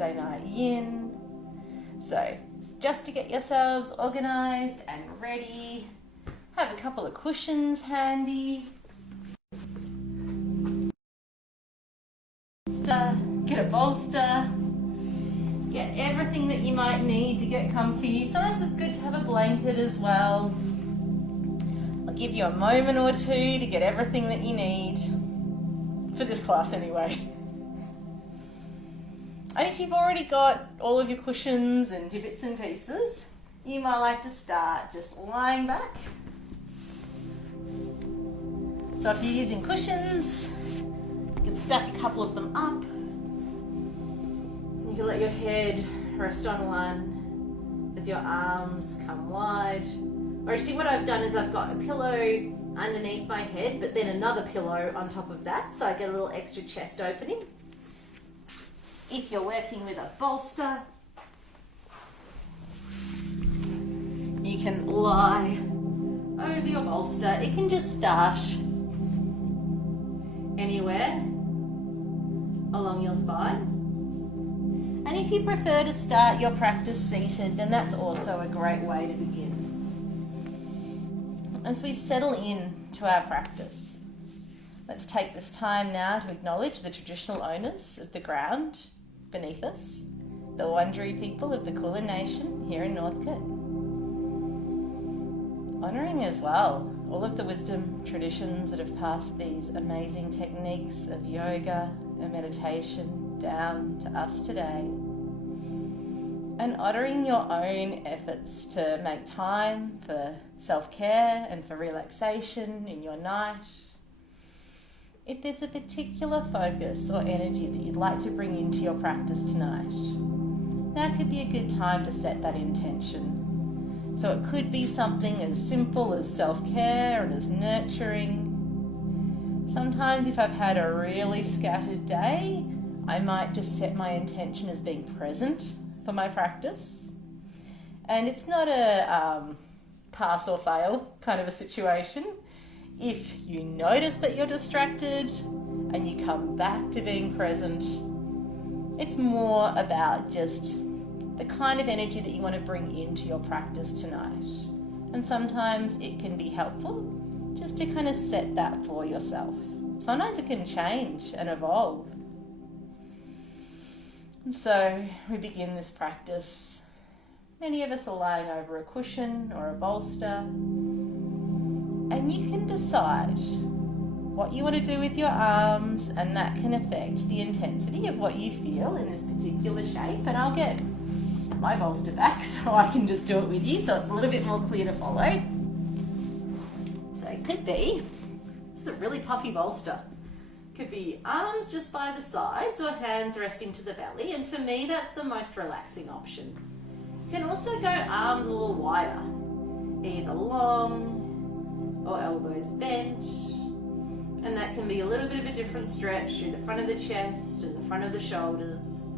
Wednesday night yin. So just to get yourselves organised and ready, have a couple of cushions handy. Get a bolster. Get everything that you might need to get comfy. Sometimes it's good to have a blanket as well. I'll give you a moment or two to get everything that you need. For this class anyway. And if you've already got all of your cushions and your bits and pieces, you might like to start just lying back. So if you're using cushions, you can stack a couple of them up. You can let your head rest on one as your arms come wide. Or see, what I've done is I've got a pillow underneath my head, but then another pillow on top of that, so I get a little extra chest opening. If you're working with a bolster, you can lie over your bolster. It can just start anywhere along your spine. And if you prefer to start your practice seated, then that's also a great way to begin. As we settle in to our practice, let's take this time now to acknowledge the traditional owners of the ground beneath us, the Wurundjeri people of the Kulin Nation here in Northcote. Honouring as well all of the wisdom traditions that have passed these amazing techniques of yoga and meditation down to us today. And honouring your own efforts to make time for self-care and for relaxation in your night. If there's a particular focus or energy that you'd like to bring into your practice tonight, now could be a good time to set that intention. So it could be something as simple as self-care and as nurturing. Sometimes if I've had a really scattered day, I might just set my intention as being present for my practice. And it's not a pass or fail kind of a situation. If you notice that you're distracted and you come back to being present, it's more about just the kind of energy that you want to bring into your practice tonight. And sometimes it can be helpful just to kind of set that for yourself. Sometimes it can change and evolve. And so we begin this practice. Many of us are lying over a cushion or a bolster. And you can decide what you want to do with your arms, and that can affect the intensity of what you feel in this particular shape. And I'll get my bolster back so I can just do it with you so it's a little bit more clear to follow. So it could be, this is a really puffy bolster. Could be arms just by the sides or hands resting to the belly, and for me that's the most relaxing option. You can also go arms a little wider, either long or elbows bent, and that can be a little bit of a different stretch through the front of the chest and the front of the shoulders.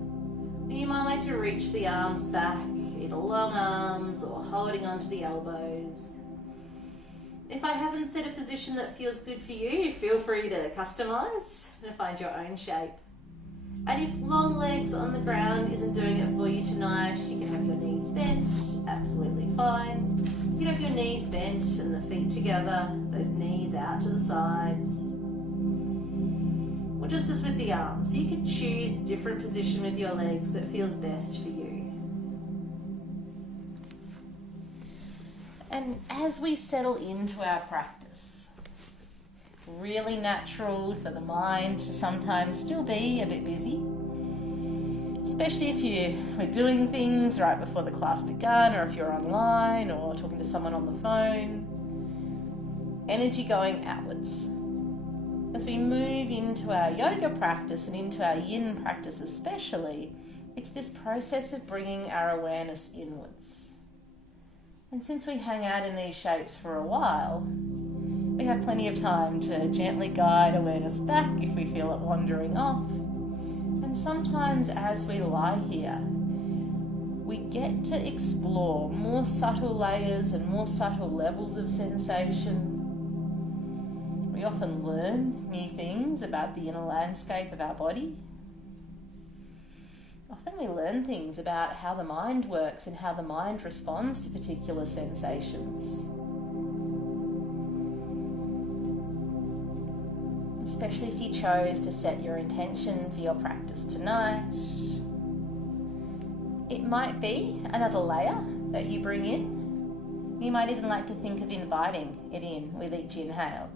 You might like to reach the arms back, either long arms or holding onto the elbows. If I haven't set a position that feels good for you, feel free to customise and find your own shape. And if long legs on the ground isn't doing it for you tonight, you can have your knees bent, absolutely fine. You can have your knees bent and the feet together, those knees out to the sides. Or just as with the arms, you can choose a different position with your legs that feels best for you. And as we settle into our practice, really natural for the mind to sometimes still be a bit busy, especially if you were doing things right before the class began, or if you're online or talking to someone on the phone. Energy going outwards. As we move into our yoga practice and into our yin practice especially, it's this process of bringing our awareness inwards. And since we hang out in these shapes for a while, we have plenty of time to gently guide awareness back if we feel it wandering off. And sometimes as we lie here, we get to explore more subtle layers and more subtle levels of sensation. We often learn new things about the inner landscape of our body. Often we learn things about how the mind works and how the mind responds to particular sensations. Especially if you chose to set your intention for your practice tonight. It might be another layer that you bring in. You might even like to think of inviting it in with each inhale.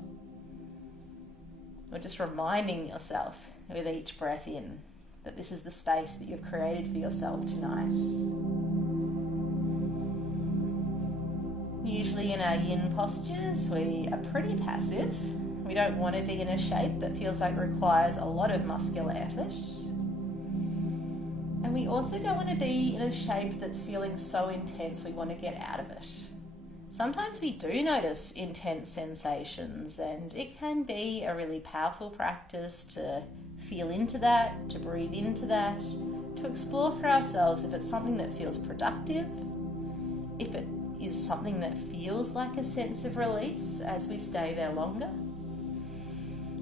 Or just reminding yourself with each breath in that this is the space that you've created for yourself tonight. Usually in our yin postures, we are pretty passive. We don't want to be in a shape that feels like requires a lot of muscular effort. And we also don't want to be in a shape that's feeling so intense we want to get out of it. Sometimes we do notice intense sensations, and it can be a really powerful practice to feel into that, to breathe into that, to explore for ourselves if it's something that feels productive, if it is something that feels like a sense of release as we stay there longer,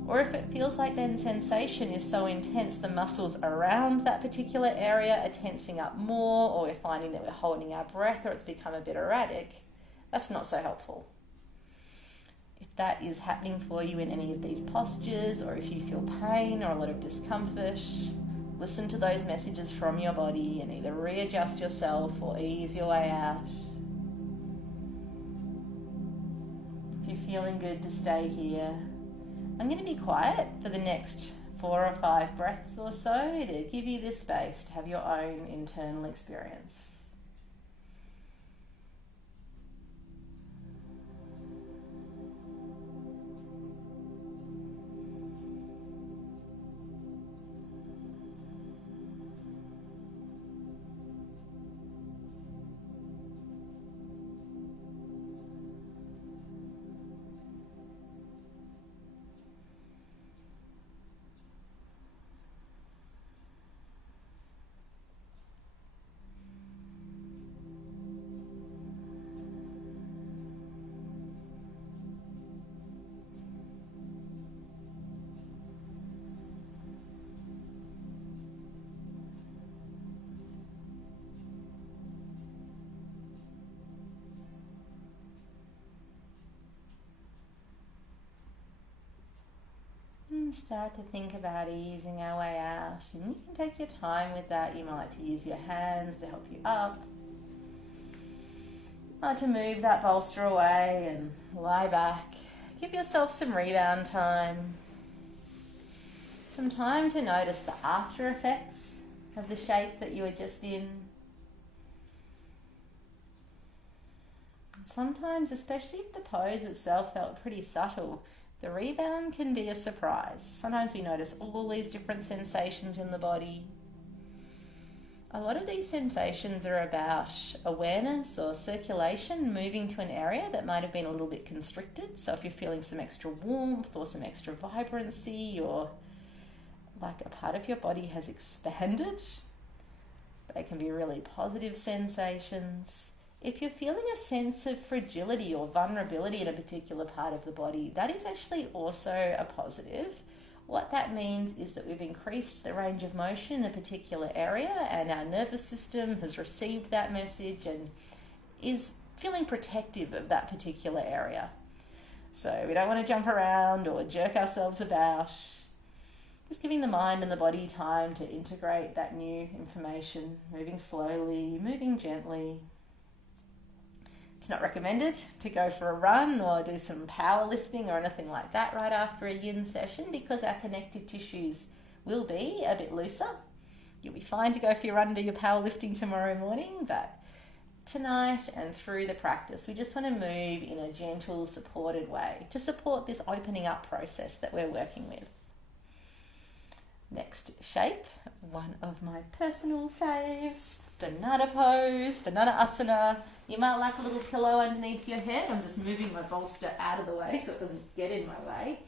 or if it feels like then sensation is so intense the muscles around that particular area are tensing up more, or we're finding that we're holding our breath, or it's become a bit erratic. That's not so helpful. If that is happening for you in any of these postures, or if you feel pain or a lot of discomfort, listen to those messages from your body and either readjust yourself or ease your way out. If you're feeling good to stay here, I'm going to be quiet for the next 4 or 5 breaths or so to give you this space to have your own internal experience. Start to think about easing our way out, and you can take your time with that. You might like to use your hands to help you up, or to move that bolster away and lie back. Give yourself some rebound time, some time to notice the after effects of the shape that you were just in. Sometimes, especially if the pose itself felt pretty subtle, the rebound can be a surprise. Sometimes we notice all these different sensations in the body. A lot of these sensations are about awareness or circulation moving to an area that might have been a little bit constricted. So if you're feeling some extra warmth or some extra vibrancy, or like a part of your body has expanded, they can be really positive sensations. If you're feeling a sense of fragility or vulnerability in a particular part of the body, that is actually also a positive. What that means is that we've increased the range of motion in a particular area, and our nervous system has received that message and is feeling protective of that particular area. So we don't want to jump around or jerk ourselves about. Just giving the mind and the body time to integrate that new information, moving slowly, moving gently. It's not recommended to go for a run or do some powerlifting or anything like that right after a yin session, because our connective tissues will be a bit looser. You'll be fine to go for your run and do your powerlifting tomorrow morning, but tonight and through the practice, we just want to move in a gentle, supported way to support this opening up process that we're working with. Next shape, one of my personal faves, banana pose, banana asana. You might like a little pillow underneath your head. I'm just moving my bolster out of the way so it doesn't get in my way.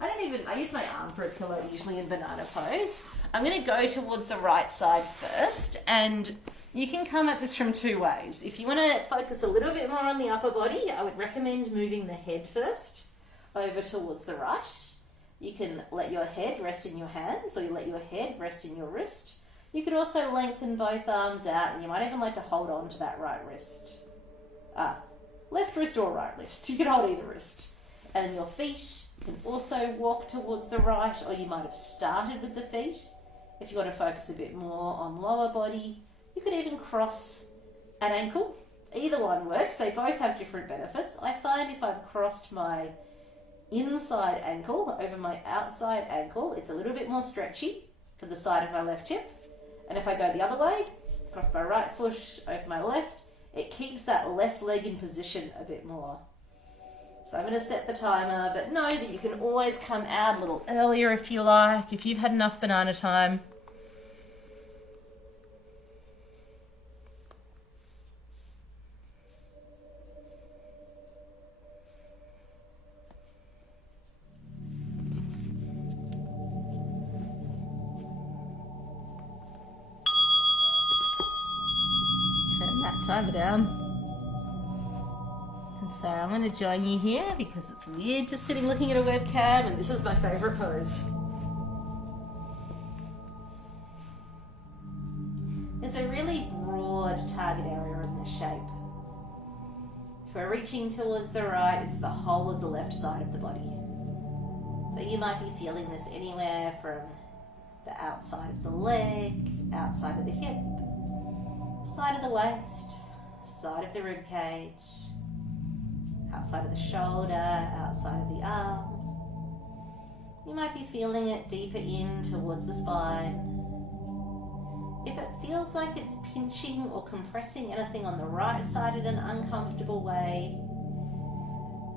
I use my arm for a pillow usually in banana pose. I'm going to go towards the right side first, and you can come at this from 2 ways. If you want to focus a little bit more on the upper body, I would recommend moving the head first over towards the right. You can let your head rest in your hands, or you let your head rest in your wrist. You could also lengthen both arms out, and you might even like to hold on to that right wrist. Left wrist or right wrist. You can hold either wrist. And then your feet can also walk towards the right, or you might have started with the feet. If you want to focus a bit more on lower body, you could even cross an ankle. Either one works. They both have different benefits. I find if I've crossed my inside ankle over my outside ankle, it's a little bit more stretchy for the side of my left hip. And if I go the other way, cross my right foot over my left, it keeps that left leg in position a bit more. So I'm going to set the timer, but know that you can always come out a little earlier if you like, if you've had enough banana time. Turn that timer down. And so I'm going to join you here because it's weird just sitting looking at a webcam, and this is my favourite pose. There's a really broad target area in this shape. If we're reaching towards the right, it's the whole of the left side of the body. So you might be feeling this anywhere from the outside of the leg, outside of the hip, side of the waist, side of the rib cage, outside of the shoulder, outside of the arm. You might be feeling it deeper in towards the spine. If it feels like it's pinching or compressing anything on the right side in an uncomfortable way,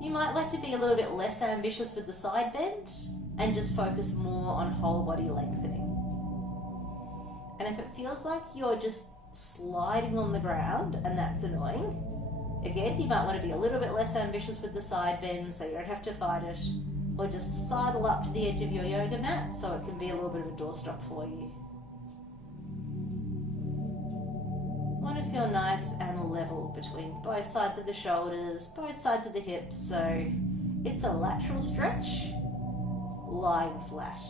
you might like to be a little bit less ambitious with the side bend and just focus more on whole body lengthening. And if it feels like you're just sliding on the ground and that's annoying, again, you might want to be a little bit less ambitious with the side bend so you don't have to fight it, or just sidle up to the edge of your yoga mat so it can be a little bit of a doorstop for you. You want to feel nice and level between both sides of the shoulders, both sides of the hips, so it's a lateral stretch, lying flat.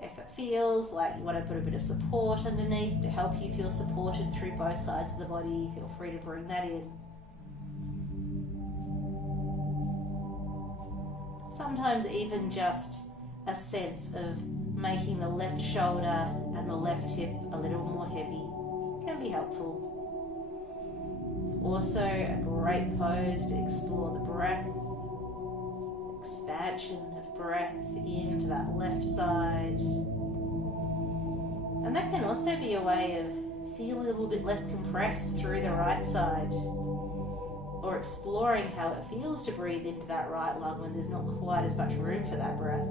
If it feels like you want to put a bit of support underneath to help you feel supported through both sides of the body, feel free to bring that in. Sometimes even just a sense of making the left shoulder and the left hip a little more heavy can be helpful. It's also a great pose to explore the breath, expansion of breath into that left side. And that can also be a way of feeling a little bit less compressed through the right side, or exploring how it feels to breathe into that right lung when there's not quite as much room for that breath.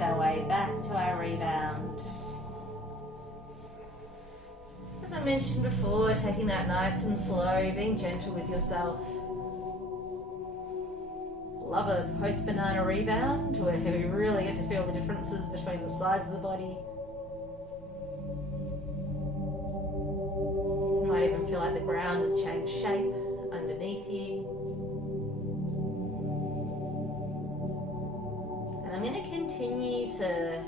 Our way back to our rebound. As I mentioned before, taking that nice and slow, being gentle with yourself. Love a post-banana rebound where we really get to feel the differences between the sides of the body. You might even feel like the ground has changed shape underneath you. I'm going to continue to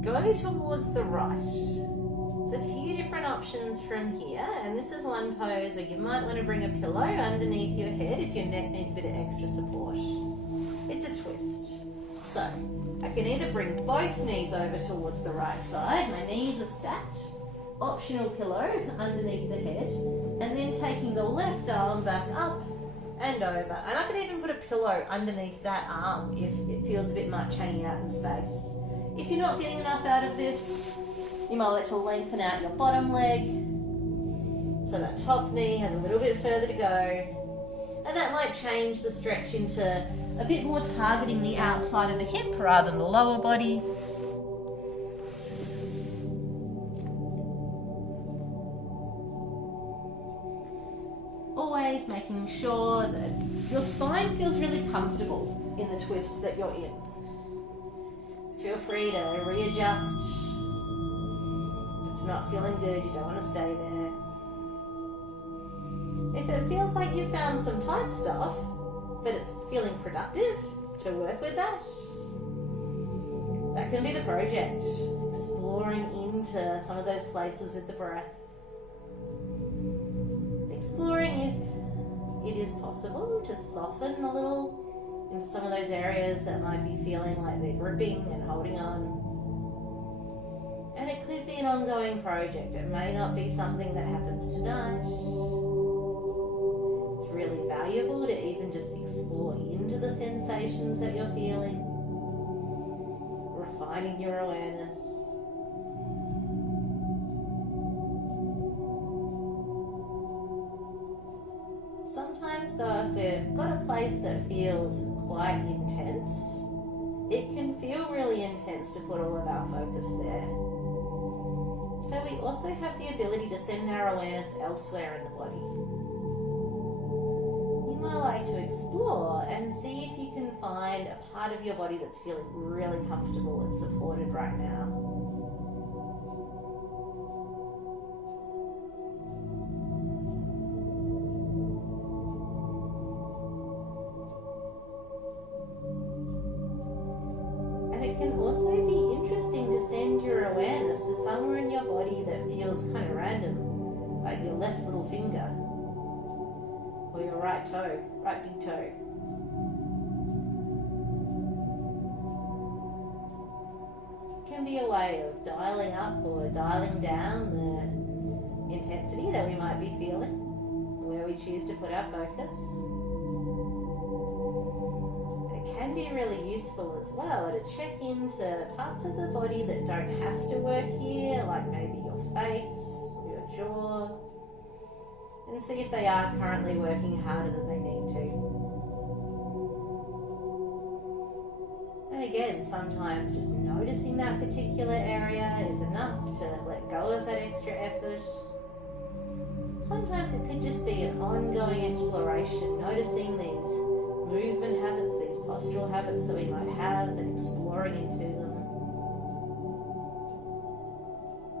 go towards the right. There's a few different options from here, and this is one pose where you might want to bring a pillow underneath your head if your neck needs a bit of extra support. It's a twist. So I can either bring both knees over towards the right side, my knees are stacked, optional pillow underneath the head, and then taking the left arm back up and over. And I could even put a pillow underneath that arm if it feels a bit much hanging out in space. If you're not getting enough out of this, you might like to lengthen out your bottom leg so that top knee has a little bit further to go. And that might change the stretch into a bit more targeting the outside of the hip rather than the lower body. Always making sure that your spine feels really comfortable in the twist that you're in. Feel free to readjust. If it's not feeling good, you don't want to stay there. If it feels like you found some tight stuff, but it's feeling productive to work with that can be the project. Exploring into some of those places with the breath. Exploring if it is possible to soften a little into some of those areas that might be feeling like they're gripping and holding on. And it could be an ongoing project. It may not be something that happens tonight. It's really valuable to even just explore into the sensations that you're feeling, refining your awareness. Sometimes though, if we've got a place that feels quite intense, it can feel really intense to put all of our focus there. So we also have the ability to send our awareness elsewhere in the body. You might like to explore and see if you can find a part of your body that's feeling really comfortable and supported right now. It can also be interesting to send your awareness to somewhere in your body that feels kind of random, like your left little finger, or your right toe, right big toe. It can be a way of dialing up or dialing down the intensity that we might be feeling, where we choose to put our focus. Can be really useful as well to check into parts of the body that don't have to work here, like maybe your face or your jaw, and see if they are currently working harder than they need to. And again, sometimes just noticing that particular area is enough to let go of that extra effort. Sometimes it could just be an ongoing exploration, noticing these movement habits, these postural habits that we might have, and exploring into them.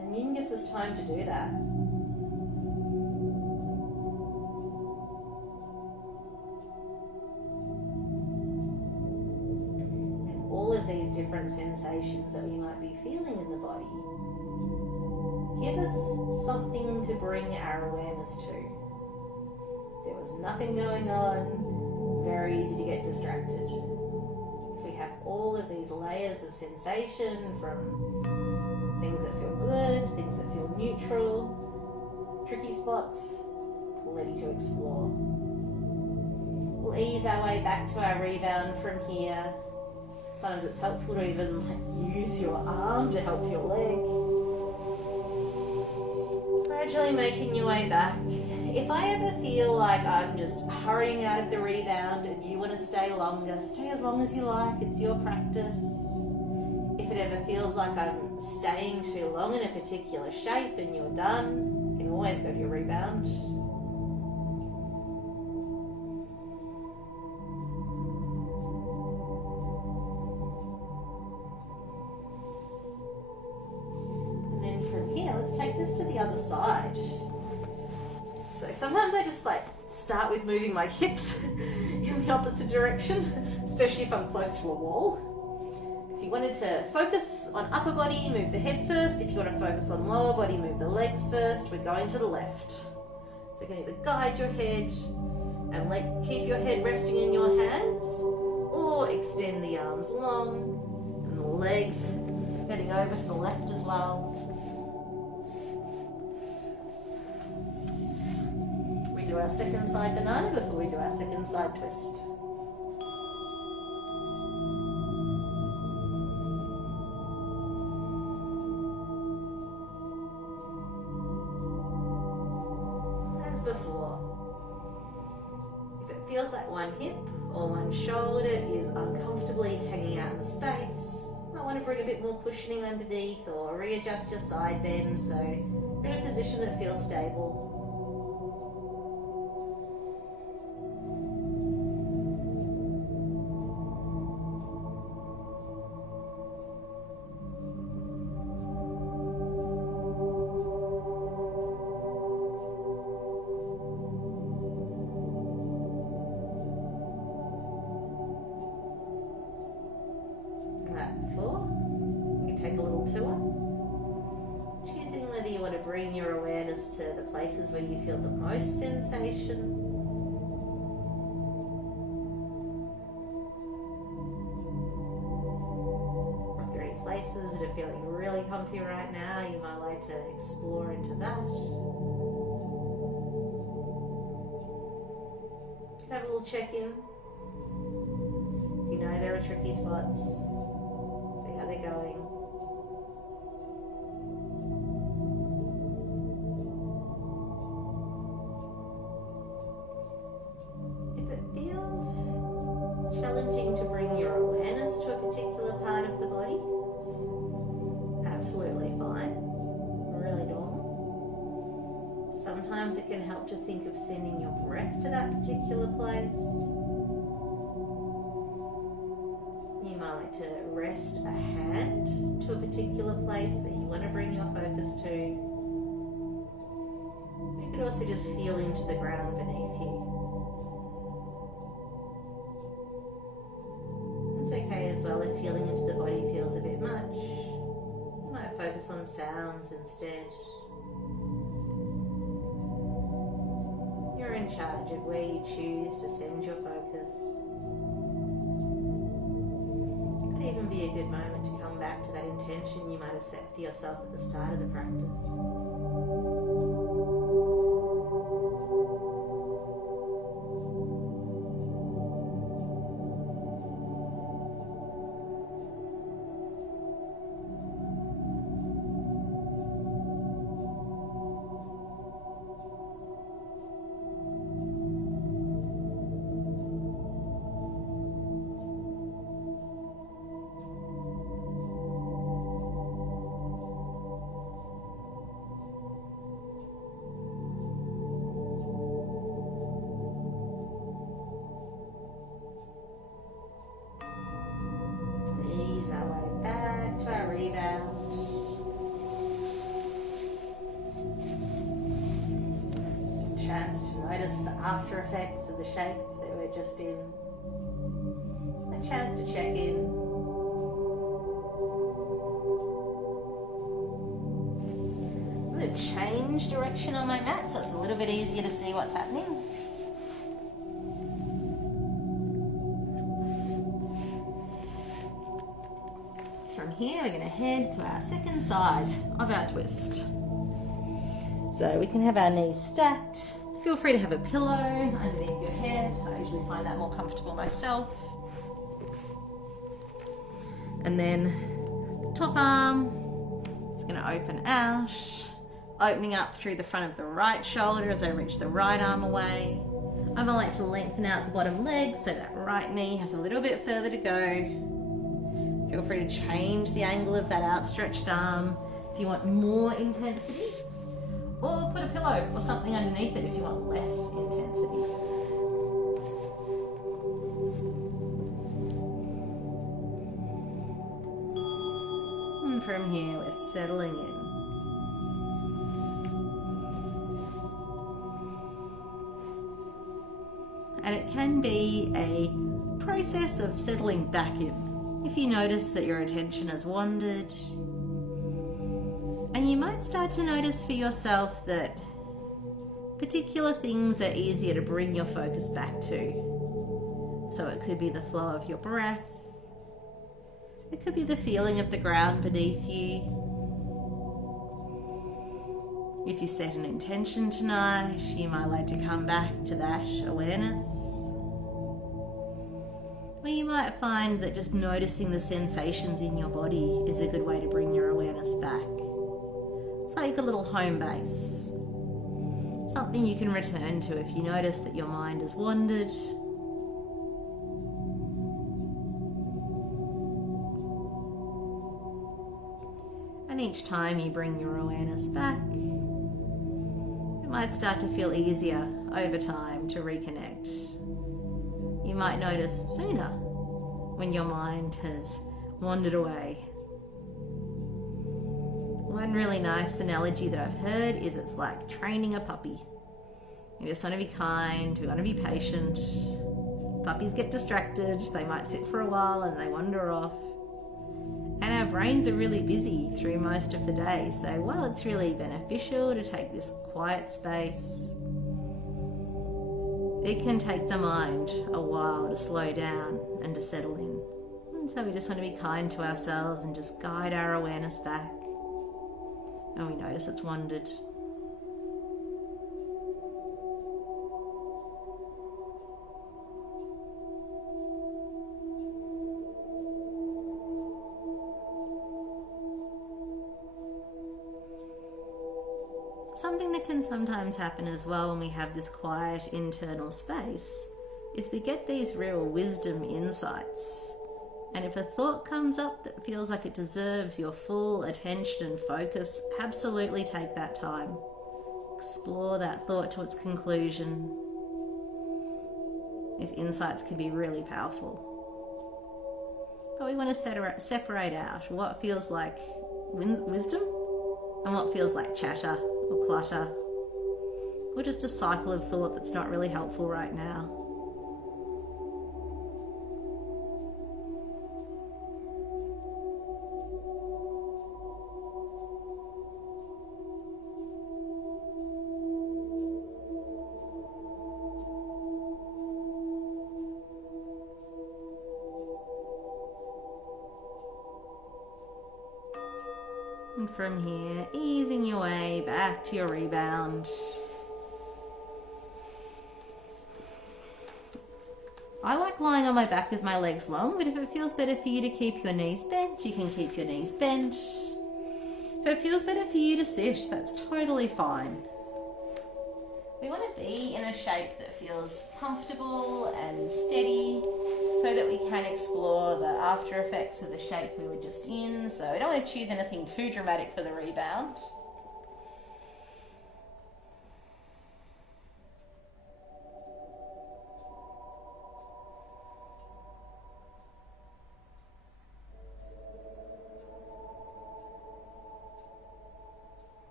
And Yin gives us time to do that. And all of these different sensations that we might be feeling in the body give us something to bring our awareness to. There was nothing going on. Very easy to get distracted. If we have all of these layers of sensation, from things that feel good, things that feel neutral, tricky spots, plenty to explore. We'll ease our way back to our rebound from here. Sometimes it's helpful to even use your arm to help your leg. Gradually making your way back. If I ever feel like I'm just hurrying out of the rebound and you want to stay longer, stay as long as you like, it's your practice. If it ever feels like I'm staying too long in a particular shape and you're done, you can always go to your rebound. And then from here, let's take this to the other side. So sometimes I just start with moving my hips in the opposite direction, especially if I'm close to a wall. If you wanted to focus on upper body, move the head first. If you want to focus on lower body, move the legs first. We're going to the left. So you can either guide your head and keep your head resting in your hands, or extend the arms long and the legs heading over to the left as well. do our second side banana before we do our second side twist. As before, if it feels like one hip or one shoulder is uncomfortably hanging out in the space, I want to bring a bit more cushioning underneath or readjust your side bend so you're in a position that feels stable. Before, you can take a little tour, choosing whether you want to bring your awareness to the places where you feel the most sensation. If there are any places that are feeling really comfy right now, you might like to explore into that. Have a little check-in. If you know there are tricky spots, see how they're going. If it feels challenging to bring your awareness to a particular part of the body, it's absolutely fine, really normal. Sometimes it can help to think of sending your breath to that particular place. You might like to rest a hand to a particular place that you want to bring your focus to. You could also just feel into the ground beneath you. It's okay as well if feeling into the body feels a bit much. You might focus on sounds instead. You're in charge of where you choose to send your focus. Even be a good moment to come back to that intention you might have set for yourself at the start of the practice. Ease our way back to our rebound. Chance to notice the after effects of the shape that we're just in. A chance to check in. I'm going to change direction on my mat so it's a little bit easier to see what's happening. From here, we're going to head to our second side of our twist. So we can have our knees stacked. Feel free to have a pillow underneath your head. I usually find that more comfortable myself. And then the top arm is going to open out, opening up through the front of the right shoulder as I reach the right arm away. I might like to lengthen out the bottom leg so that right knee has a little bit further to go. Feel free to change the angle of that outstretched arm if you want more intensity, or put a pillow or something underneath it if you want less intensity. And from here, we're settling in. And it can be a process of settling back in. If you notice that your attention has wandered, and you might start to notice for yourself that particular things are easier to bring your focus back to. So it could be the flow of your breath, it could be the feeling of the ground beneath you, If you set an intention tonight, you might like to come back to that awareness. Or you might find that just noticing the sensations in your body is a good way to bring your awareness back. It's like a little home base. Something you can return to if you notice that your mind has wandered. And each time you bring your awareness back, it might start to feel easier over time to reconnect. You might notice sooner when your mind has wandered away. One really nice analogy that I've heard is it's like training a puppy. You just want to be kind, we want to be patient. Puppies get distracted, they might sit for a while and they wander off. And our brains are really busy through most of the day, so while it's really beneficial to take this quiet space, it can take the mind a while to slow down and to settle in. And so we just want to be kind to ourselves and just guide our awareness back. And we notice it's wandered. Something that can sometimes happen as well when we have this quiet internal space is we get these real wisdom insights. And if a thought comes up that feels like it deserves your full attention and focus, absolutely take that time. Explore that thought to its conclusion. These insights can be really powerful. But we want to separate out what feels like wisdom and what feels like chatter or clutter, or just a cycle of thought that's not really helpful right now. And from here, easing your way back to your rebound. I like lying on my back with my legs long, but if it feels better for you to keep your knees bent, you can keep your knees bent. If it feels better for you to sit, that's totally fine. We want to be in a shape that feels comfortable and steady so that we can explore the after effects of the shape we were just in. So we don't want to choose anything too dramatic for the rebound.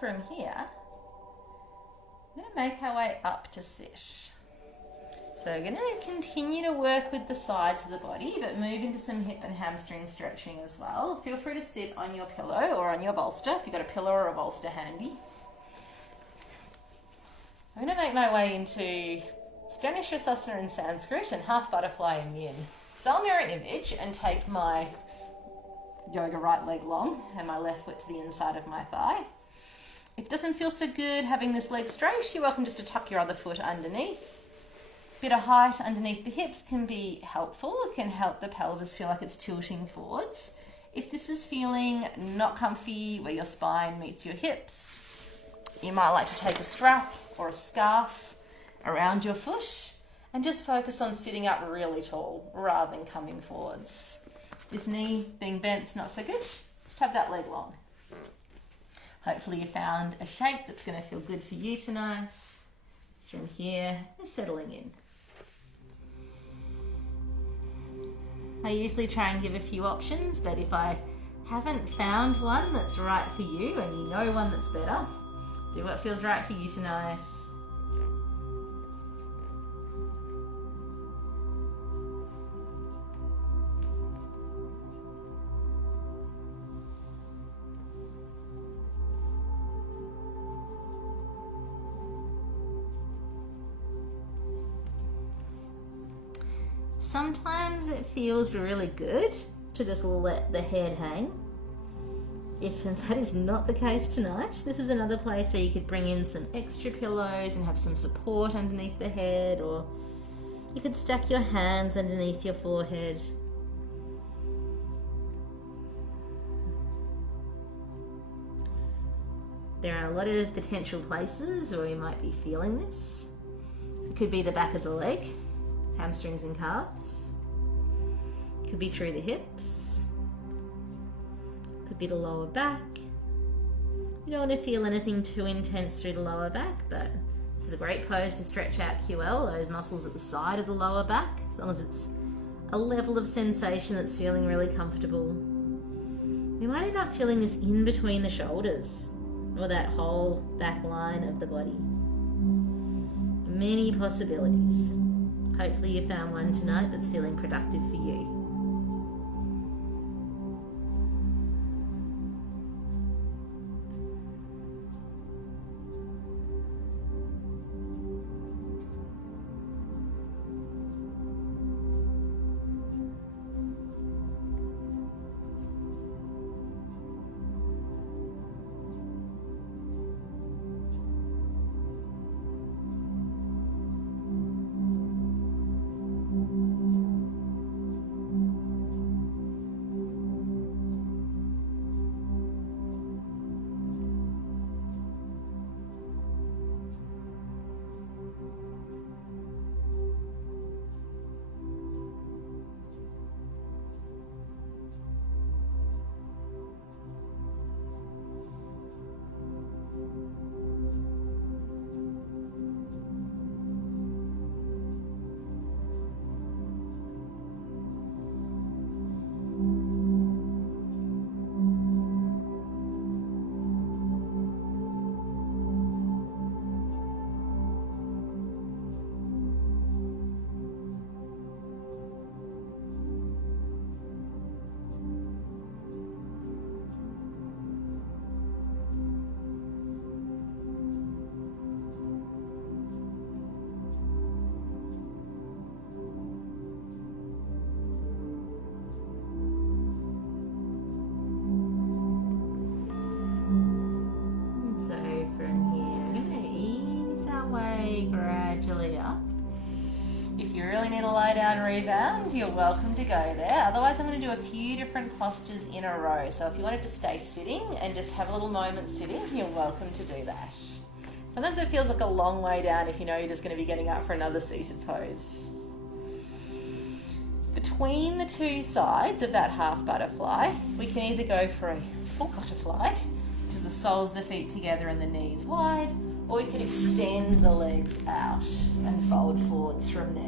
From here, I'm going to make our way up to sit. So we're going to continue to work with the sides of the body, but move into some hip and hamstring stretching as well. Feel free to sit on your pillow or on your bolster if you've got a pillow or a bolster handy. I'm going to make my way into Stona Shavasana in Sanskrit and half butterfly in yin. So I'll mirror image and take my yoga right leg long and my left foot to the inside of my thigh. If it doesn't feel so good having this leg straight, you're welcome just to tuck your other foot underneath. Bit of height underneath the hips can be helpful. It can help the pelvis feel like it's tilting forwards. If this is feeling not comfy where your spine meets your hips, you might like to take a strap or a scarf around your foot and just focus on sitting up really tall rather than coming forwards. This knee being bent's not so good. Just have that leg long. Hopefully you found a shape that's going to feel good for you tonight. Just from here, just settling in. I usually try and give a few options, but if I haven't found one that's right for you and you know one that's better, do what feels right for you tonight. Sometimes it feels really good to just let the head hang. If that is not the case tonight, this is another place where you could bring in some extra pillows and have some support underneath the head, or you could stack your hands underneath your forehead. There are a lot of potential places where you might be feeling this. It could be the back of the leg, hamstrings and calves. It could be through the hips. It could be the lower back. You don't want to feel anything too intense through the lower back, but this is a great pose to stretch out QL, those muscles at the side of the lower back, as long as it's a level of sensation that's feeling really comfortable. You might end up feeling this in between the shoulders, or that whole back line of the body. Many possibilities. Hopefully you found one tonight that's feeling productive for you. If you really need a lie down rebound, you're welcome to go there. Otherwise, I'm going to do a few different postures in a row. So if you wanted to stay sitting and just have a little moment sitting, you're welcome to do that. Sometimes it feels like a long way down if you know you're just going to be getting up for another seated pose. Between the two sides of that half butterfly, we can either go for a full butterfly, which is the soles of the feet together and the knees wide, or we could extend the legs out and fold forwards from there.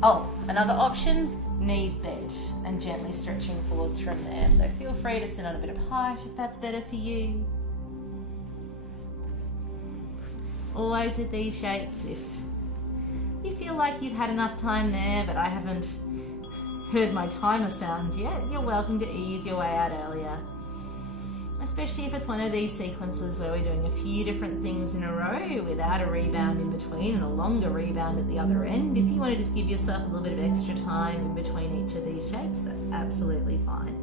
Oh, another option, knees bent and gently stretching forwards from there. So feel free to sit on a bit of height if that's better for you. Always with these shapes, if you feel like you've had enough time there but I haven't heard my timer sound yet, you're welcome to ease your way out earlier. Especially if it's one of these sequences where we're doing a few different things in a row without a rebound in between and a longer rebound at the other end. If you want to just give yourself a little bit of extra time in between each of these shapes, that's absolutely fine.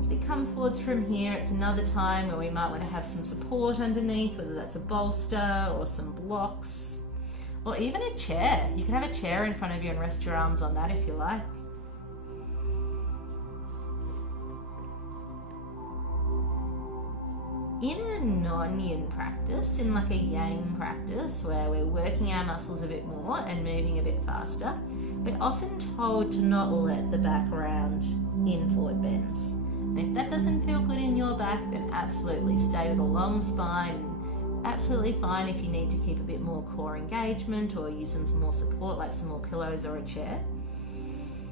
As we come forwards from here, it's another time where we might want to have some support underneath, whether that's a bolster or some blocks, or even a chair. You can have a chair in front of you and rest your arms on that if you like. In a non-yin practice, in like a yang practice where we're working our muscles a bit more and moving a bit faster, we're often told to not let the back round in forward bends. And if that doesn't feel good in your back, then absolutely stay with a long spine. Absolutely fine if you need to keep a bit more core engagement or use some more support like some more pillows or a chair.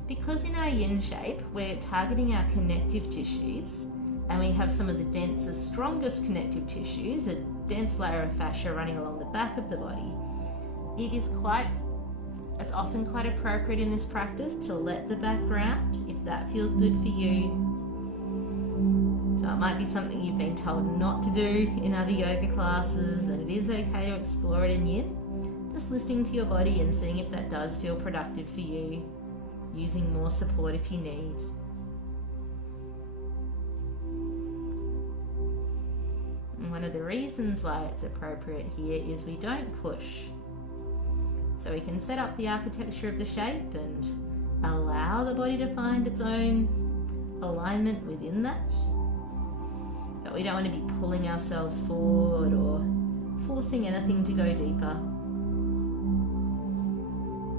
Because in our yin shape, we're targeting our connective tissues, and we have some of the densest, strongest connective tissues, a dense layer of fascia running along the back of the body. It's often quite appropriate in this practice to let the back round if that feels good for you. So it might be something you've been told not to do in other yoga classes, and it is okay to explore it in yin. Just listening to your body and seeing if that does feel productive for you, using more support if you need. one of the reasons why it's appropriate here is we don't push. So we can set up the architecture of the shape and allow the body to find its own alignment within that. But we don't want to be pulling ourselves forward or forcing anything to go deeper.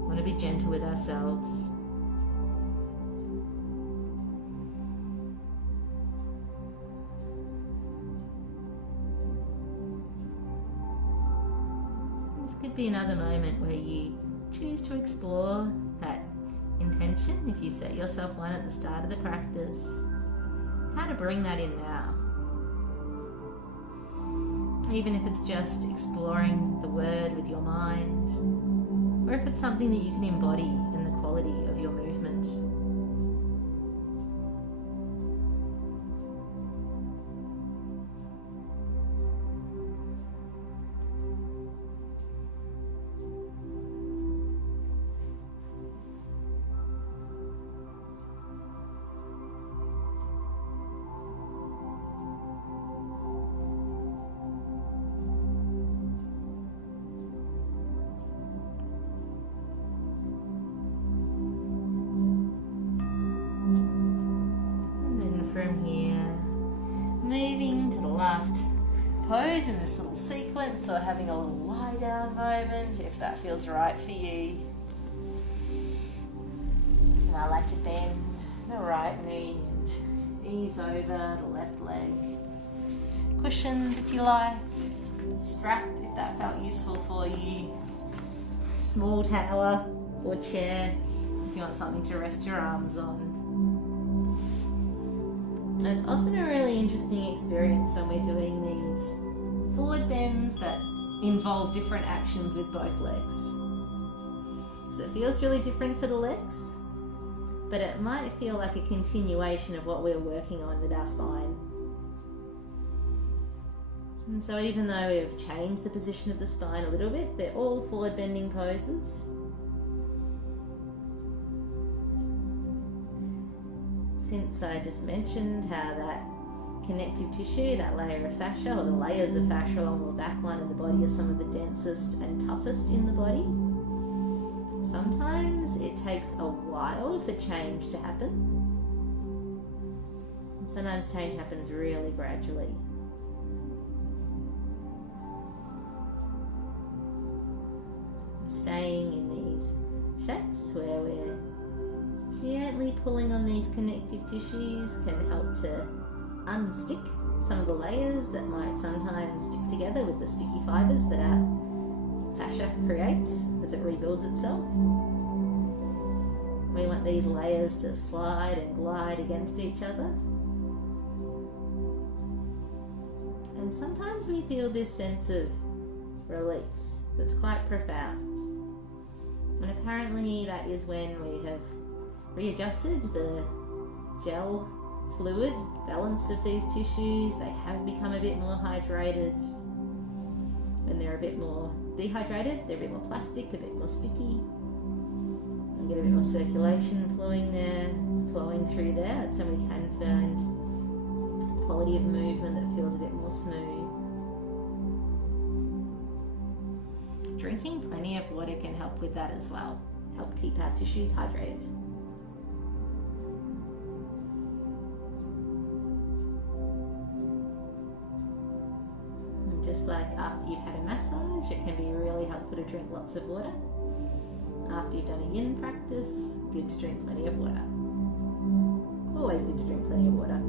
We want to be gentle with ourselves. This could be another moment where you choose to explore that intention, if you set yourself one at the start of the practice, how to bring that in now. Even if it's just exploring the word with your mind, or if it's something that you can embody in the quality of your movement. From here, moving to the last pose in this little sequence, or having a little lie down moment if that feels right for you. And I like to bend the right knee and ease over the left leg. Cushions if you like, strap if that felt useful for you, small tower or chair if you want something to rest your arms on. And it's often a really interesting experience when we're doing these forward bends that involve different actions with both legs. Because it feels really different for the legs, but it might feel like a continuation of what we're working on with our spine. And so even though we've changed the position of the spine a little bit, they're all forward bending poses. Since I just mentioned how that connective tissue, that layer of fascia, or the layers of fascia along the back line of the body are some of the densest and toughest in the body, sometimes it takes a while for change to happen. And sometimes change happens really gradually. Staying in these shapes where we're gently pulling on these connective tissues can help to unstick some of the layers that might sometimes stick together with the sticky fibers that our fascia creates as it rebuilds itself. We want these layers to slide and glide against each other. And sometimes we feel this sense of release that's quite profound. And apparently that is when we have readjusted the gel fluid balance of these tissues. They have become a bit more hydrated. When they're a bit more dehydrated, they're a bit more plastic, a bit more sticky. And get a bit more circulation flowing through there. That's when we can find quality of movement that feels a bit more smooth. Drinking plenty of water can help with that as well. Help keep our tissues hydrated. Just like after you've had a massage, it can be really helpful to drink lots of water. After you've done a yin practice, good to drink plenty of water. Always good to drink plenty of water.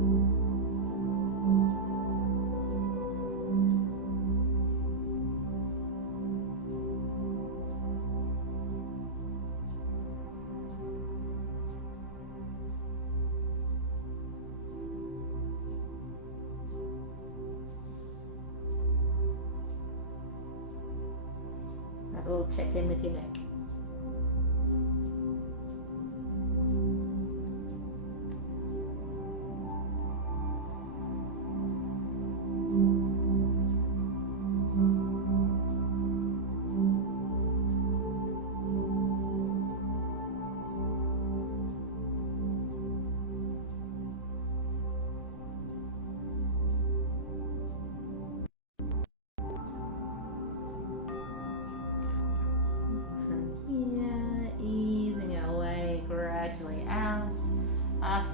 Have a little check in with your neck.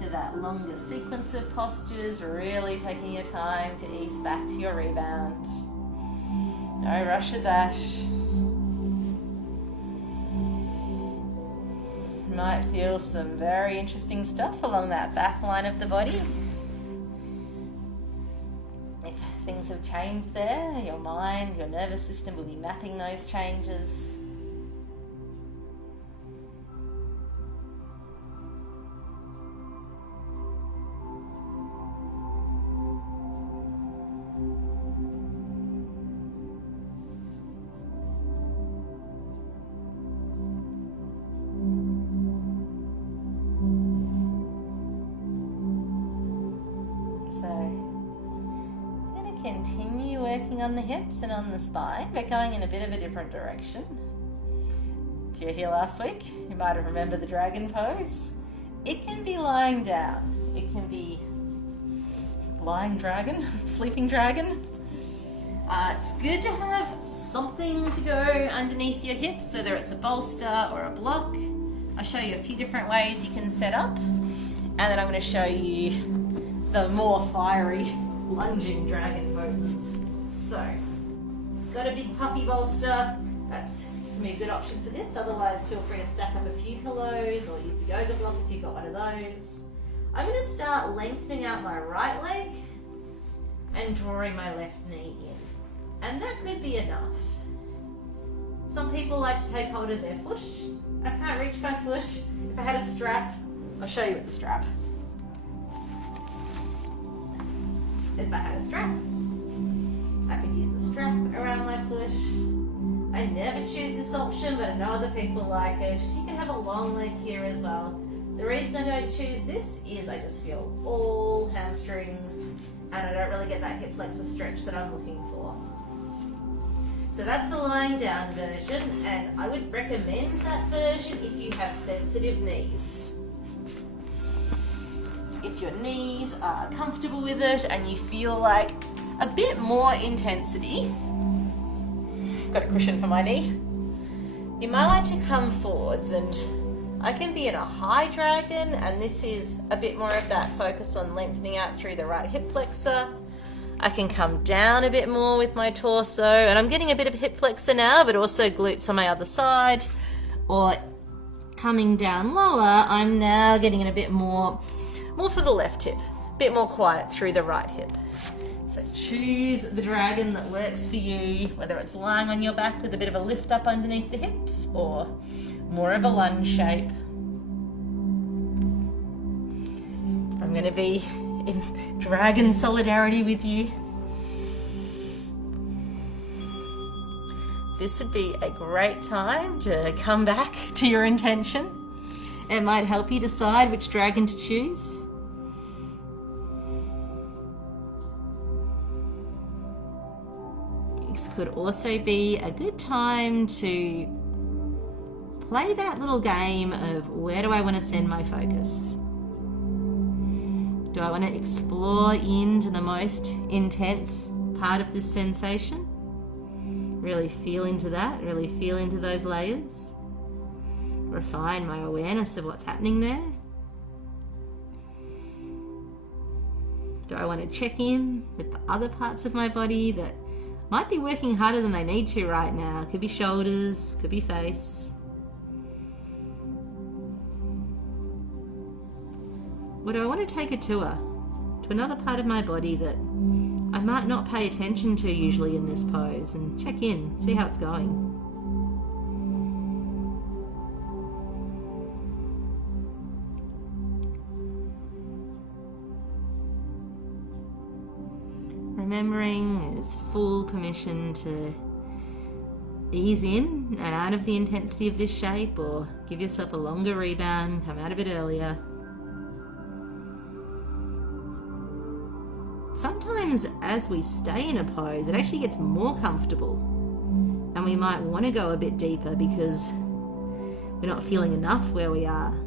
into that longer sequence of postures, really taking your time to ease back to your rebound. No rush at that. You might feel some very interesting stuff along that back line of the body. If things have changed there, your mind, your nervous system will be mapping those changes. Continue working on the hips and on the spine, but going in a bit of a different direction. If you were here last week, you might have remembered the dragon pose. It can be lying down. It can be lying dragon, sleeping dragon. It's good to have something to go underneath your hips, whether it's a bolster or a block. I'll show you a few different ways you can set up, and then I'm going to show you the more fiery lunging dragon poses. So, got a big puffy bolster. That's going to be a good option for this. Otherwise, feel free to stack up a few pillows or use the yoga block if you've got one of those. I'm going to start lengthening out my right leg and drawing my left knee in. And that could be enough. Some people like to take hold of their foot. I can't reach my foot. If I had a strap, I'll show you with the strap. If I had a strap, I could use the strap around my foot. I never choose this option, but I know other people like it. You can have a long leg here as well. The reason I don't choose this is I just feel all hamstrings and I don't really get that hip flexor stretch that I'm looking for. So that's the lying down version, and I would recommend that version if you have sensitive knees. If your knees are comfortable with it and you feel like a bit more intensity, got a cushion for my knee, you might like to come forwards, and I can be in a high dragon, and this is a bit more of that focus on lengthening out through the right hip flexor. I can come down a bit more with my torso, and I'm getting a bit of hip flexor now, but also glutes on my other side. Or coming down lower, I'm now getting in a bit more for the left hip, a bit more quiet through the right hip. So choose the dragon that works for you, whether it's lying on your back with a bit of a lift up underneath the hips or more of a lunge shape. I'm going to be in dragon solidarity with you. This would be a great time to come back to your intention. It might help you decide which dragon to choose. This could also be a good time to play that little game of where do I want to send my focus? Do I want to explore into the most intense part of this sensation? Really feel into that, really feel into those layers. Refine my awareness of what's happening there. Do I want to check in with the other parts of my body that might be working harder than they need to right now? Could be shoulders, could be face. Or do I want to take a tour to another part of my body that I might not pay attention to usually in this pose, and check in, see how it's going? Remembering there's full permission to ease in and out of the intensity of this shape, or give yourself a longer rebound, come out a bit earlier. Sometimes as we stay in a pose, it actually gets more comfortable, and we might want to go a bit deeper because we're not feeling enough where we are.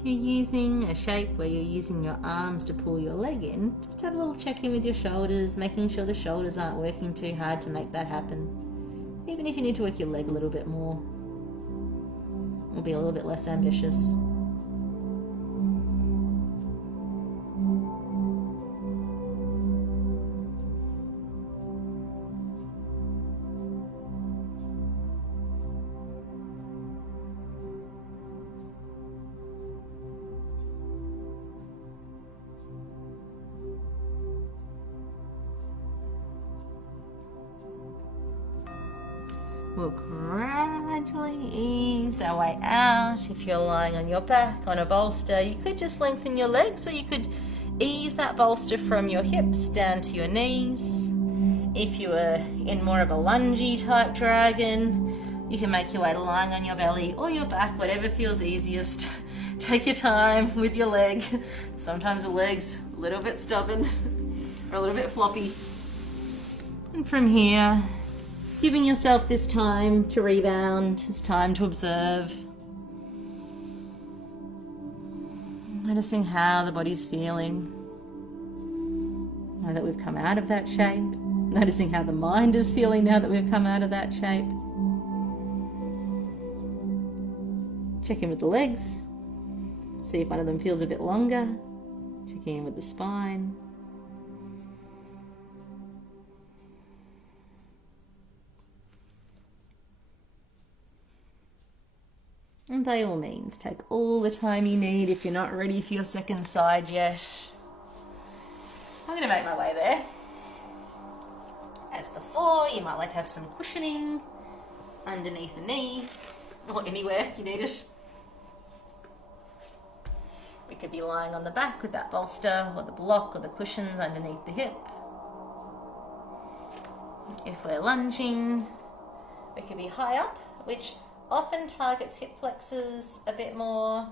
If you're using a shape where you're using your arms to pull your leg in, just have a little check-in with your shoulders, making sure the shoulders aren't working too hard to make that happen. Even if you need to work your leg a little bit more, or be a little bit less ambitious. We'll gradually ease our way out. If you're lying on your back on a bolster, you could just lengthen your legs, or you could ease that bolster from your hips down to your knees. If you were in more of a lungy type dragon, you can make your way to lying on your belly or your back, whatever feels easiest. Take your time with your leg. Sometimes the leg's a little bit stubborn or a little bit floppy. And from here, giving yourself this time to rebound, this time to observe. Noticing how the body's feeling. Now that we've come out of that shape. Noticing how the mind is feeling now that we've come out of that shape. Check in with the legs. See if one of them feels a bit longer. Checking in with the spine. And by all means, take all the time you need if you're not ready for your second side yet. I'm going to make my way there. As before, you might like to have some cushioning underneath the knee, or anywhere you need it. We could be lying on the back with that bolster, or the block, or the cushions underneath the hip. If we're lunging, we could be high up, which often targets hip flexors a bit more.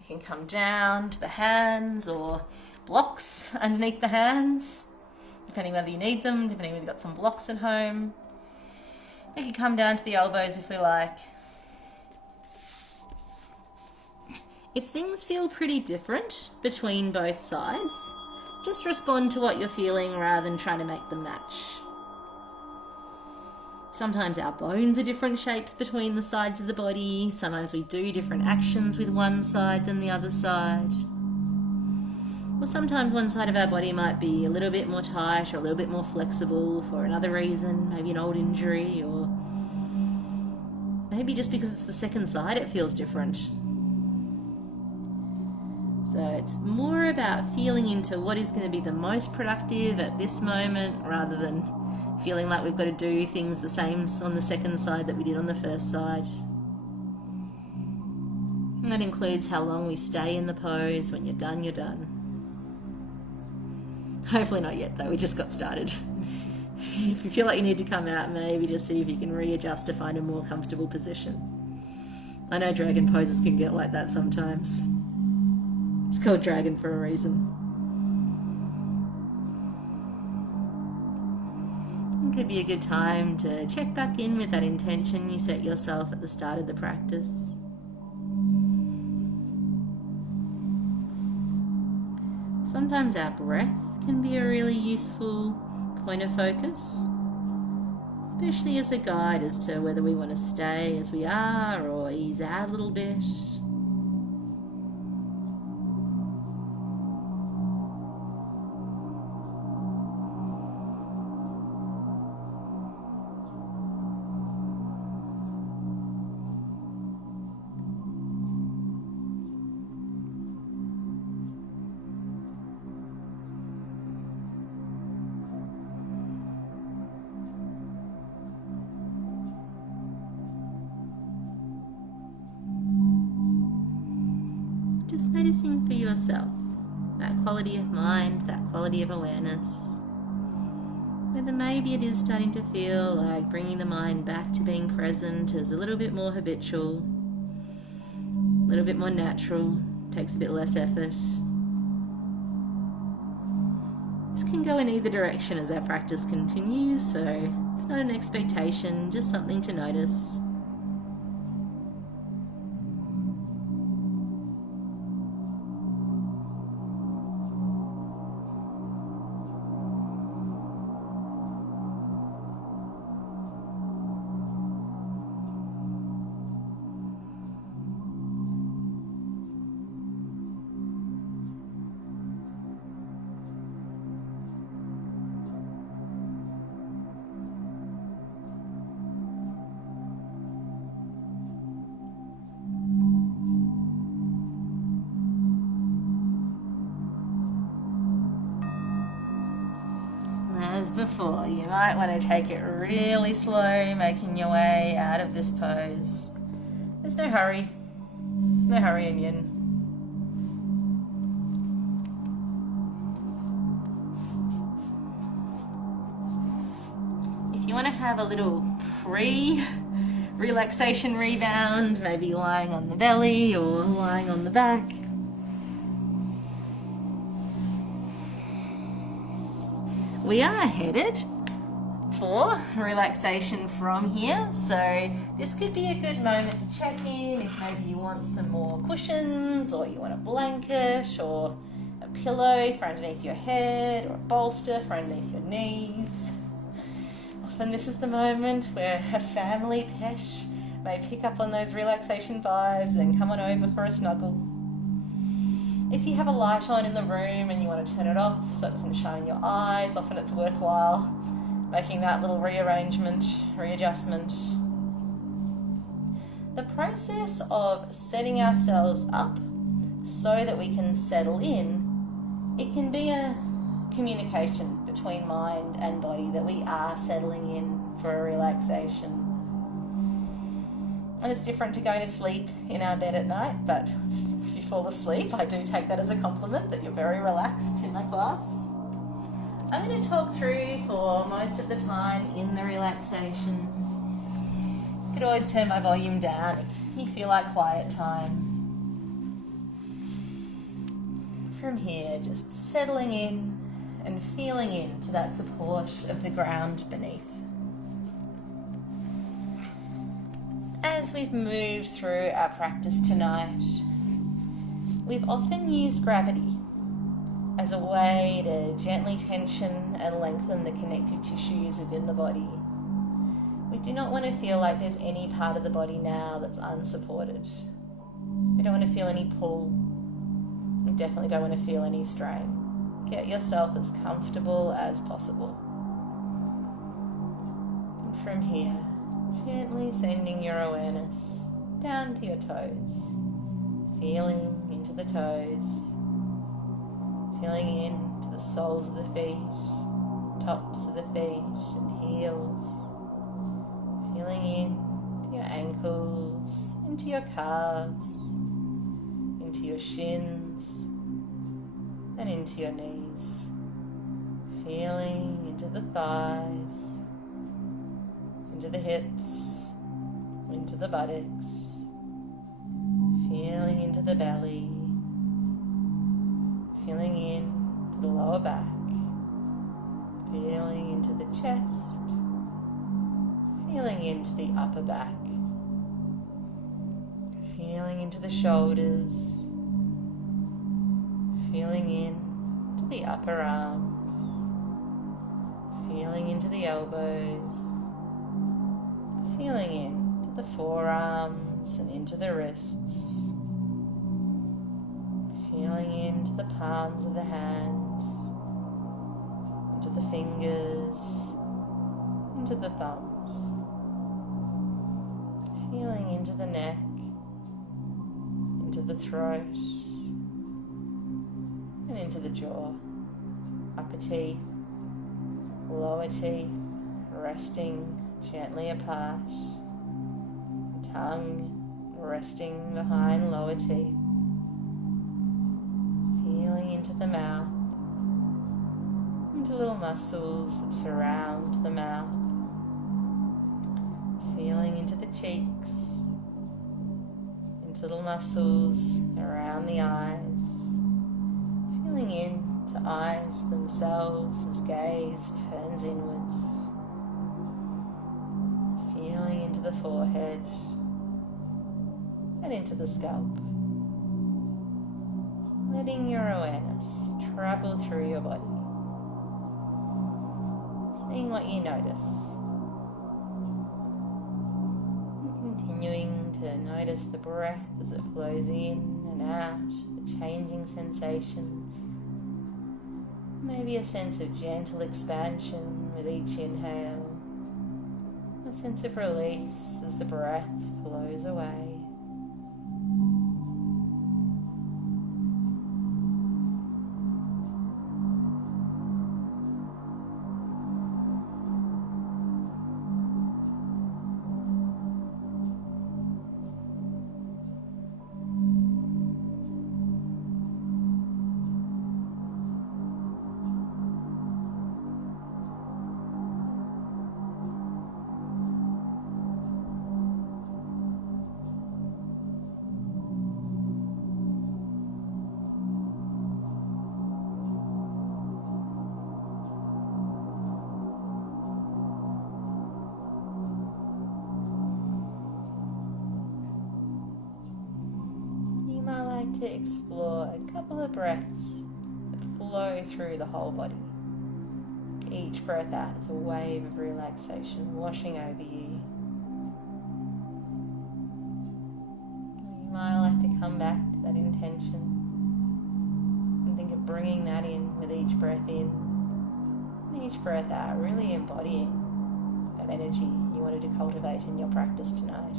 You can come down to the hands or blocks underneath the hands, depending whether you need them, depending whether you've got some blocks at home. We can come down to the elbows if we like. If things feel pretty different between both sides, just respond to what you're feeling rather than trying to make them match. Sometimes our bones are different shapes between the sides of the body. Sometimes we do different actions with one side than the other side. Or sometimes one side of our body might be a little bit more tight or a little bit more flexible for another reason, maybe an old injury, or maybe just because it's the second side it feels different. So it's more about feeling into what is going to be the most productive at this moment rather than feeling like we've got to do things the same on the second side that we did on the first side. And that includes how long we stay in the pose. When you're done, you're done. Hopefully not yet though, we just got started. If you feel like you need to come out, maybe just see if you can readjust to find a more comfortable position. I know dragon poses can get like that sometimes. It's called dragon for a reason. It could be a good time to check back in with that intention you set yourself at the start of the practice. Sometimes our breath can be a really useful point of focus, especially as a guide as to whether we want to stay as we are or ease out a little bit. Just noticing for yourself that quality of mind, that quality of awareness. Whether maybe it is starting to feel like bringing the mind back to being present is a little bit more habitual, a little bit more natural, takes a bit less effort. This can go in either direction as our practice continues, so it's not an expectation, just something to notice. as before, you might want to take it really slow, making your way out of this pose. There's no hurry. No hurry in yin. If you want to have a little pre-relaxation rebound, maybe lying on the belly or lying on the back, we are headed for relaxation from here, so this could be a good moment to check in if maybe you want some more cushions, or you want a blanket or a pillow for underneath your head, or a bolster for underneath your knees. Often this is the moment where a family pet may pick up on those relaxation vibes and come on over for a snuggle. If you have a light on in the room and you want to turn it off so it doesn't shine in your eyes, often it's worthwhile making that little rearrangement, readjustment. The process of setting ourselves up so that we can settle in, it can be a communication between mind and body that we are settling in for a relaxation. And it's different to going to sleep in our bed at night, but if you fall asleep, I do take that as a compliment that you're very relaxed in my class. I'm going to talk through for most of the time in the relaxation. You could always turn my volume down if you feel like quiet time. From here, just settling in and feeling into that support of the ground beneath. As we've moved through our practice tonight, we've often used gravity as a way to gently tension and lengthen the connective tissues within the body. We do not want to feel like there's any part of the body now that's unsupported. We don't want to feel any pull. We definitely don't want to feel any strain. Get yourself as comfortable as possible. And from here, gently sending your awareness down to your toes, feeling into the toes, feeling into the soles of the feet, tops of the feet and heels, feeling into your ankles, into your calves, into your shins, and into your knees, feeling into the thighs, into the hips, into the buttocks, feeling into the belly, feeling into the lower back, feeling into the chest, feeling into the upper back, feeling into the shoulders, feeling into the upper arms, feeling into the elbows, feeling into the forearms and into the wrists, feeling into the palms of the hands, into the fingers, into the thumbs, feeling into the neck, into the throat, and into the jaw, upper teeth, lower teeth, resting gently apart, tongue resting behind lower teeth, feeling into the mouth, into little muscles that surround the mouth, feeling into the cheeks, into little muscles around the eyes, feeling into eyes themselves as gaze turns inwards, feeling into the forehead and into the scalp, letting your awareness travel through your body, seeing what you notice, and continuing to notice the breath as it flows in and out, the changing sensations, maybe a sense of gentle expansion with each inhale, a sense of release as the breath flows away. like to explore a couple of breaths that flow through the whole body. Each breath out is a wave of relaxation washing over you. You might like to come back to that intention and think of bringing that in with each breath in and each breath out, really embodying that energy you wanted to cultivate in your practice tonight.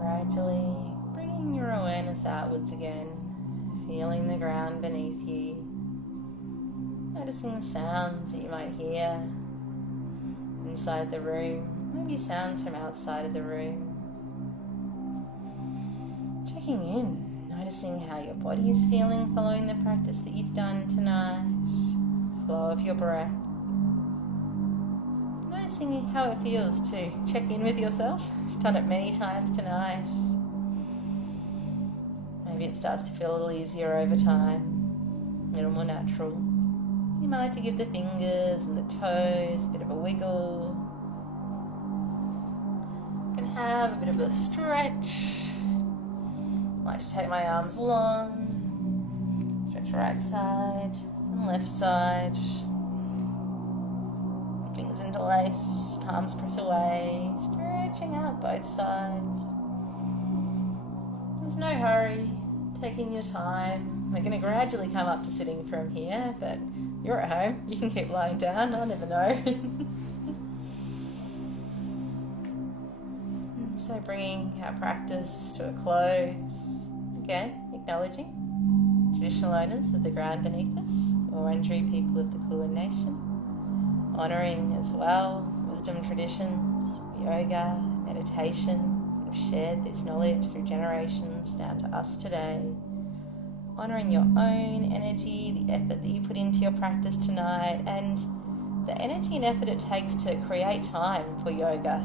Gradually bringing your awareness outwards again, feeling the ground beneath you, noticing the sounds that you might hear inside the room, maybe sounds from outside of the room. Checking in, noticing how your body is feeling following the practice that you've done tonight, flow of your breath. Noticing how it feels to check in with yourself. You've done it many times tonight. Maybe it starts to feel a little easier over time, a little more natural. You might like to give the fingers and the toes a bit of a wiggle. You can have a bit of a stretch. I like to take my arms long, stretch right side and left side. Fingers interlace, palms press away, stretching out both sides. There's no hurry, taking your time. We're going to gradually come up to sitting from here, but you're at home. You can keep lying down, I'll never know. So bringing our practice to a close. Again, acknowledging traditional owners of the ground beneath us, Wurundjeri people of the Kulin Nation. Honouring as well wisdom traditions, yoga, meditation. We've shared this knowledge through generations down to us today. Honouring your own energy, the effort that you put into your practice tonight, and the energy and effort it takes to create time for yoga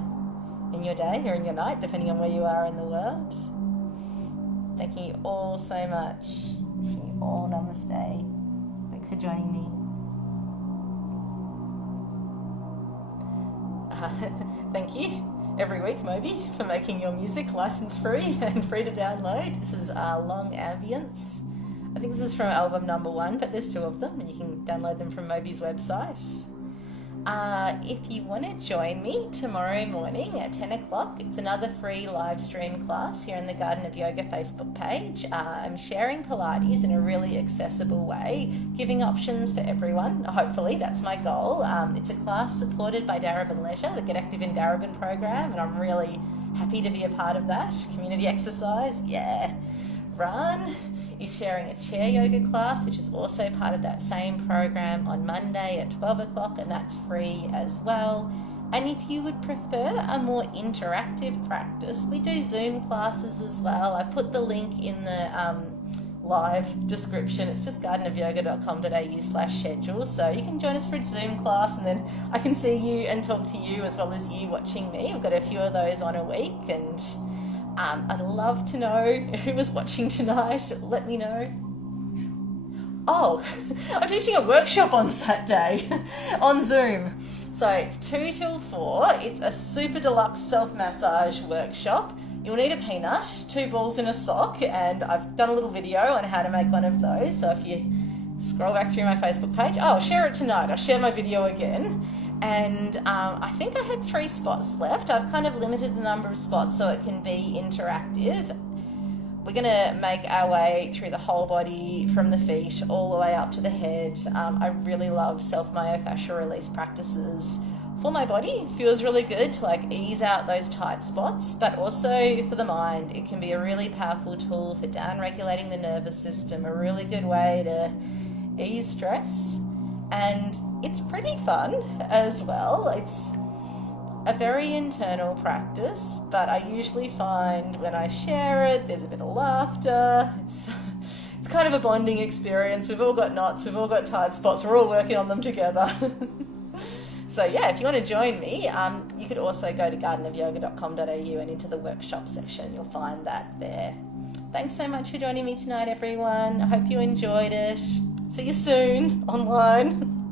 in your day or in your night, depending on where you are in the world. Thanking you all so much. Wishing you all namaste. Thanks for joining me. Thank you every week, Moby, for making your music license free and free to download. This is Long Ambience. I think this is from album number 1, but there's 2 of them and you can download them from Moby's website. If you want to join me tomorrow morning at 10 o'clock, it's another free live stream class here in the Garden of Yoga Facebook page. I'm sharing Pilates in a really accessible way, giving options for everyone. Hopefully, that's my goal. It's a class supported by Darebin Leisure, the Get Active in Darebin program, and I'm really happy to be a part of that. Community exercise, yeah. Run is sharing a chair yoga class, which is also part of that same program on Monday at 12 o'clock, and that's free as well. And if you would prefer a more interactive practice, we do Zoom classes as well. I put the link in the live description. It's just gardenofyoga.com.au/schedule. So you can join us for a Zoom class and then I can see you and talk to you as well as you watching me. We've got a few of those on a week, and I'd love to know who was watching tonight. Let me know. Oh, I'm teaching a workshop on Saturday on Zoom. So it's 2 till 4. It's a super deluxe self-massage workshop. You'll need a peanut, 2 balls in a sock, and I've done a little video on how to make one of those. So if you scroll back through my Facebook page, I'll share it tonight. I'll share my video again. And I think I had 3 spots left. I've kind of limited the number of spots so it can be interactive. We're going to make our way through the whole body, from the feet all the way up to the head. I really love self-myofascial release practices for my body. It feels really good to ease out those tight spots, but also for the mind. It can be a really powerful tool for down-regulating the nervous system, a really good way to ease stress. And it's pretty fun as well. It's a very internal practice, but I usually find when I share it, there's a bit of laughter. It's kind of a bonding experience. We've all got knots, we've all got tight spots, we're all working on them together. So yeah, if you want to join me, you could also go to gardenofyoga.com.au and into the workshop section. You'll find that there. Thanks so much for joining me tonight, everyone. I hope you enjoyed it. See you soon online.